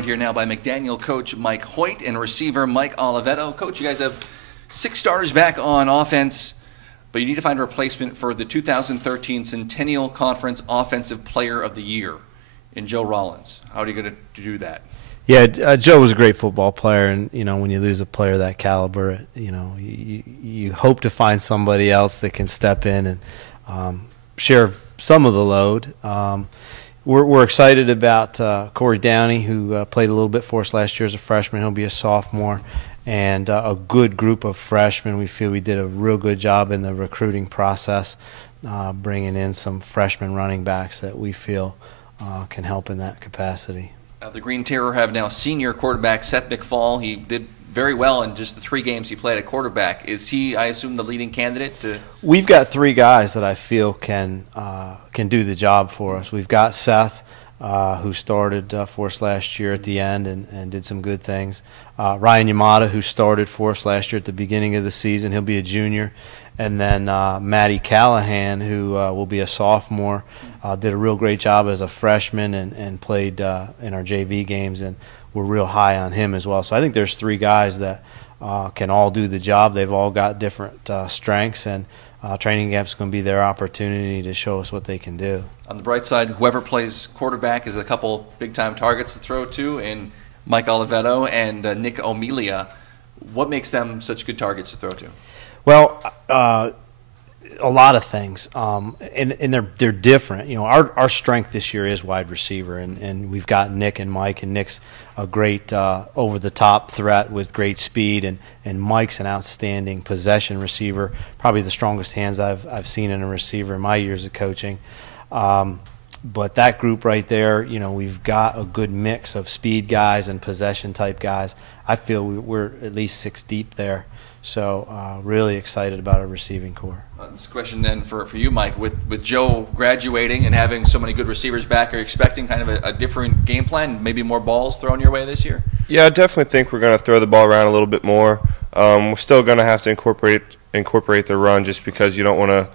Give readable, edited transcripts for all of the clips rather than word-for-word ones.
joined here now by McDaniel coach Mike Hoyt and receiver Mike Oliveto. Coach, you guys have 6 starters back on offense, but you need to find a replacement for the 2013 Centennial Conference Offensive Player of the Year in Joe Rollins. How are you going to do that? Yeah, Joe was a great football player, and when you lose a player that caliber, you hope to find somebody else that can step in and share some of the load. We're excited about Corey Downey, who played a little bit for us last year as a freshman. He'll be a sophomore, and a good group of freshmen. We feel we did a real good job in the recruiting process, bringing in some freshman running backs that we feel can help in that capacity. The Green Terror have now senior quarterback Seth McFall. He did very well in just the 3 games he played at quarterback. Is he, I assume, the leading candidate? We've got 3 guys that I feel can do the job for us. We've got Seth, who started for us last year at the end and did some good things. Ryan Yamada, who started for us last year at the beginning of the season. He'll be a junior. And then Matty Callahan, who will be a sophomore, did a real great job as a freshman and played in our JV games, and we're real high on him as well. So I think there's 3 guys that can all do the job. They've all got different strengths, and training camp's going to be their opportunity to show us what they can do. On the bright side, whoever plays quarterback is a couple big-time targets to throw to, and Mike Oliveto and Nick O'Melia. What makes them such good targets to throw to? Well, a lot of things, and they're different. Our strength this year is wide receiver, and we've got Nick and Mike, and Nick's a great over-the-top threat with great speed, and Mike's an outstanding possession receiver, probably the strongest hands I've seen in a receiver in my years of coaching. But that group right there, we've got a good mix of speed guys and possession-type guys. I feel we're at least 6 deep there. So really excited about our receiving core. This question then for you, Mike, with Joe graduating and having so many good receivers back, are you expecting kind of a different game plan, maybe more balls thrown your way this year? Yeah, I definitely think we're going to throw the ball around a little bit more. We're still going to have to incorporate the run, just because you don't want to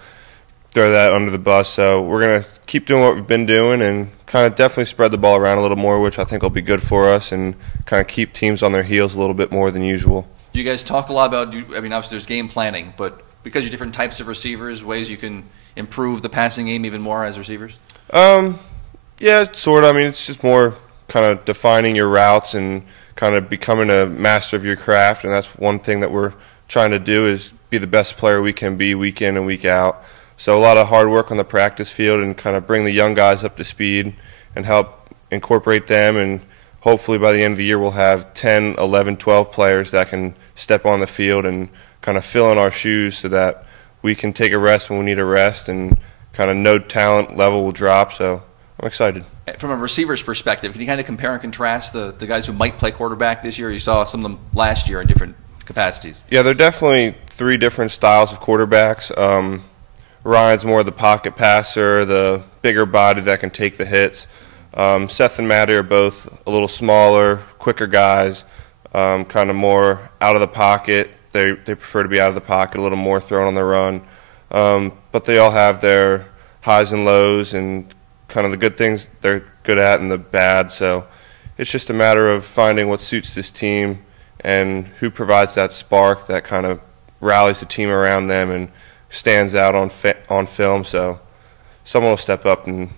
throw that under the bus. So we're going to keep doing what we've been doing and kind of definitely spread the ball around a little more, which I think will be good for us and kind of keep teams on their heels a little bit more than usual. You guys talk a lot about, obviously there's game planning, but because you're different types of receivers, ways you can improve the passing game even more as receivers? Yeah, sort of. It's just more kind of defining your routes and kind of becoming a master of your craft, and that's one thing that we're trying to do, is be the best player we can be week in and week out. So a lot of hard work on the practice field and kind of bring the young guys up to speed and help incorporate them, and hopefully by the end of the year we'll have 10, 11, 12 players that can step on the field and kind of fill in our shoes so that we can take a rest when we need a rest, and kind of no talent level will drop. So I'm excited. From a receiver's perspective, can you kind of compare and contrast the guys who might play quarterback this year? You saw some of them last year in different capacities. Yeah, they're definitely 3 different styles of quarterbacks. Ryan's more the pocket passer, the bigger body that can take the hits. Seth and Matty are both a little smaller, quicker guys, kind of more out of the pocket. They prefer to be out of the pocket, a little more thrown on the run. But they all have their highs and lows and kind of the good things they're good at and the bad. So it's just a matter of finding what suits this team and who provides that spark that kind of rallies the team around them and stands out on film. So someone will step up and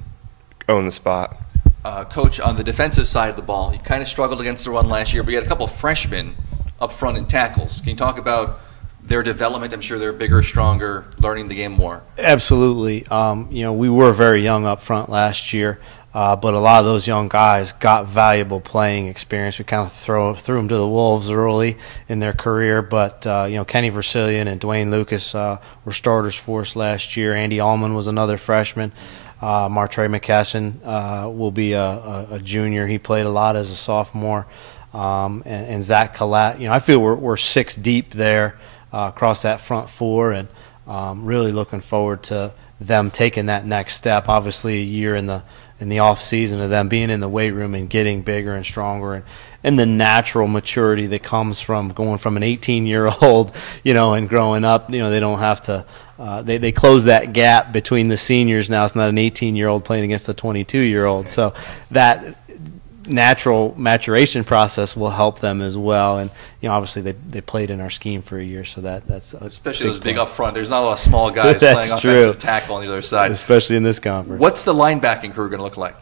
own the spot. Coach, on the defensive side of the ball, you kind of struggled against the run last year, but you had a couple of freshmen up front in tackles. Can you talk about their development? I'm sure they're bigger, stronger, learning the game more. Absolutely. We were very young up front last year, but a lot of those young guys got valuable playing experience. We kind of threw them to the wolves early in their career, but Kenny Versillian and Dwayne Lucas were starters for us last year. Andy Allman was another freshman. Martre McKesson will be a junior. He played a lot as a sophomore. And Zach Collette. I feel we're 6 deep there across that front 4, and really looking forward to them taking that next step. Obviously, a year in the off season of them being in the weight room and getting bigger and stronger, and the natural maturity that comes from going from an 18-year-old, and growing up. They don't have to. They close that gap between the seniors now. It's not an 18-year-old playing against a 22-year-old. So that natural maturation process will help them as well. And obviously they played in our scheme for a year, so that's especially those big up front. There's not a lot of small guys playing offensive tackle on the other side, especially in this conference. What's the linebacking crew going to look like?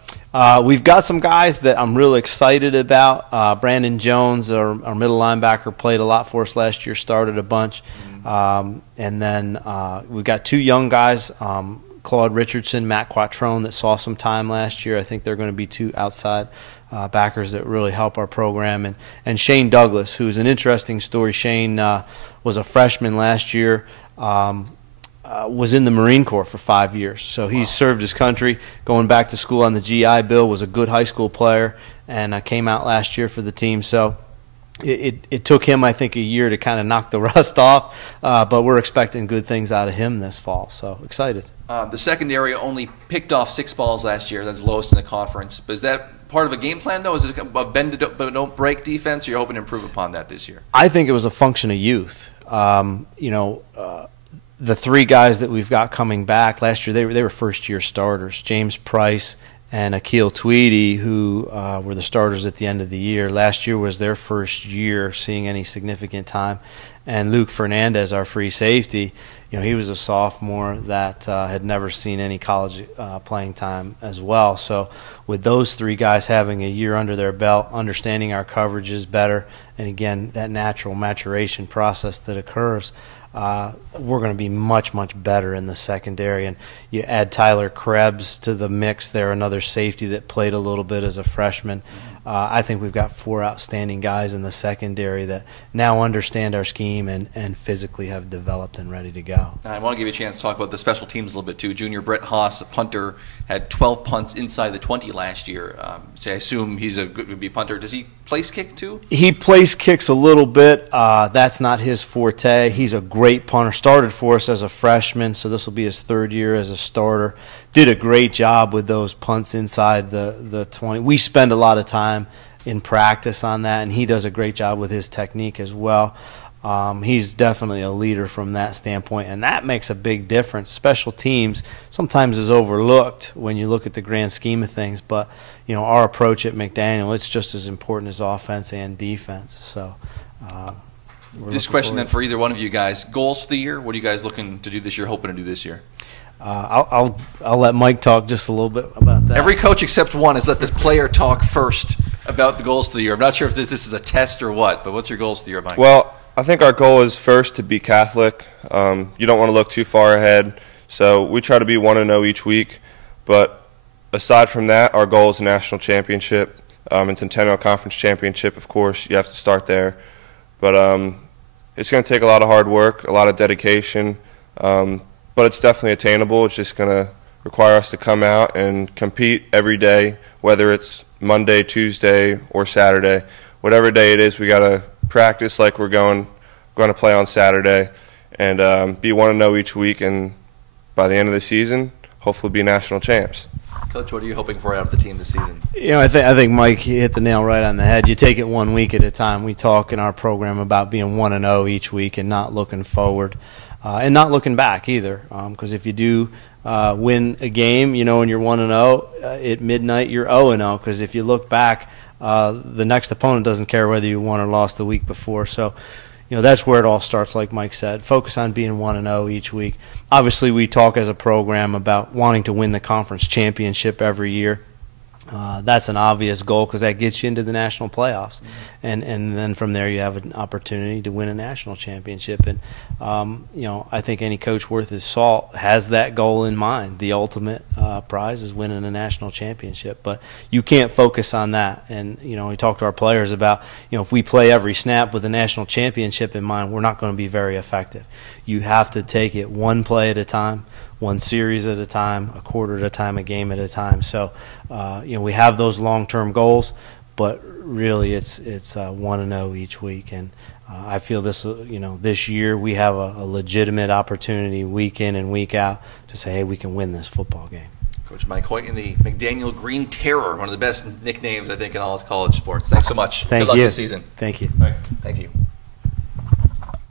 We've got some guys that I'm really excited about. Brandon Jones, our middle linebacker, played a lot for us last year, started a bunch. And then we've got two young guys, Claude Richardson, Matt Quattrone, that saw some time last year. I think they're going to be two outside backers that really help our program. And Shane Douglas, who's an interesting story. Shane was a freshman last year. Was in the Marine Corps for 5 years. So he's served his country, going back to school on the GI Bill, was a good high school player, and came out last year for the team. So it took him, I think, a year to kind of knock the rust off, but we're expecting good things out of him this fall. So excited. The secondary only picked off 6 balls last year. That's lowest in the conference. But is that part of a game plan, though? Is it a bend but don't break defense, or you're hoping to improve upon that this year? I think it was a function of youth. The 3 guys that we've got coming back last year, they were first-year starters. James Price and Akil Tweedy, who were the starters at the end of the year. Last year was their first year seeing any significant time. And Luke Fernandez, our free safety, he was a sophomore that had never seen any college playing time as well. So with those 3 guys having a year under their belt, understanding our coverages better, and again, that natural maturation process that occurs, we're going to be much, much better in the secondary. And you add Tyler Krebs to the mix there, another safety that played a little bit as a freshman. I think we've got 4 outstanding guys in the secondary that now understand our scheme and physically have developed and ready to go. I want to give you a chance to talk about the special teams a little bit too. Junior Brett Haas, a punter, had 12 punts inside the 20 last year. So I assume he's a good punter. Does he place kick too? He place kicks a little bit. That's not his forte. He's a great punter. Started for us as a freshman, so this will be his 3rd year as a starter. Did a great job with those punts inside the 20. We spend a lot of time in practice on that, and he does a great job with his technique as well. He's definitely a leader from that standpoint, and that makes a big difference. Special teams sometimes is overlooked when you look at the grand scheme of things, but our approach at McDaniel, it's just as important as offense and defense. So this question then for either one of you guys: goals for the year? What are you guys looking to do this year? Hoping to do this year? I'll let Mike talk just a little bit about that. Every coach except one has let this player talk first about the goals for the year. I'm not sure if this is a test or what, but what's your goals for the year, Mike? Well, I think our goal is first to be Catholic. You don't want to look too far ahead, so we try to be 1-0 each week. But aside from that, our goal is a national championship and Centennial Conference championship. Of course, you have to start there. But it's going to take a lot of hard work, a lot of dedication. But it's definitely attainable. It's just going to require us to come out and compete every day, whether it's Monday, Tuesday, or Saturday. Whatever day it is, we got to practice like we're going to play on Saturday, and be 1-0 each week, and by the end of the season, hopefully be national champs. Coach, what are you hoping for out of the team this season? I think Mike hit the nail right on the head. You take it 1 week at a time. We talk in our program about being 1-0 each week and not looking forward. And not looking back either, because if you do win a game, and you're 1-0, at midnight you're 0-0, because if you look back, the next opponent doesn't care whether you won or lost the week before. So, that's where it all starts, like Mike said. Focus on being 1-0 each week. Obviously, we talk as a program about wanting to win the conference championship every year. That's an obvious goal because that gets you into the national playoffs. And then from there you have an opportunity to win a national championship. And, I think any coach worth his salt has that goal in mind. The ultimate prize is winning a national championship. But you can't focus on that. And, we talk to our players about, if we play every snap with a national championship in mind, we're not going to be very effective. You have to take it one play at a time, one series at a time, a quarter at a time, a game at a time. So, we have those long-term goals, but really it's 1-0 each week. And I feel this year we have a legitimate opportunity week in and week out to say, hey, we can win this football game. Coach Mike Hoyt in the McDaniel Green Terror, one of the best nicknames, I think, in all of college sports. Thanks so much. Thank you. Good luck this season. Thank you. Thank you.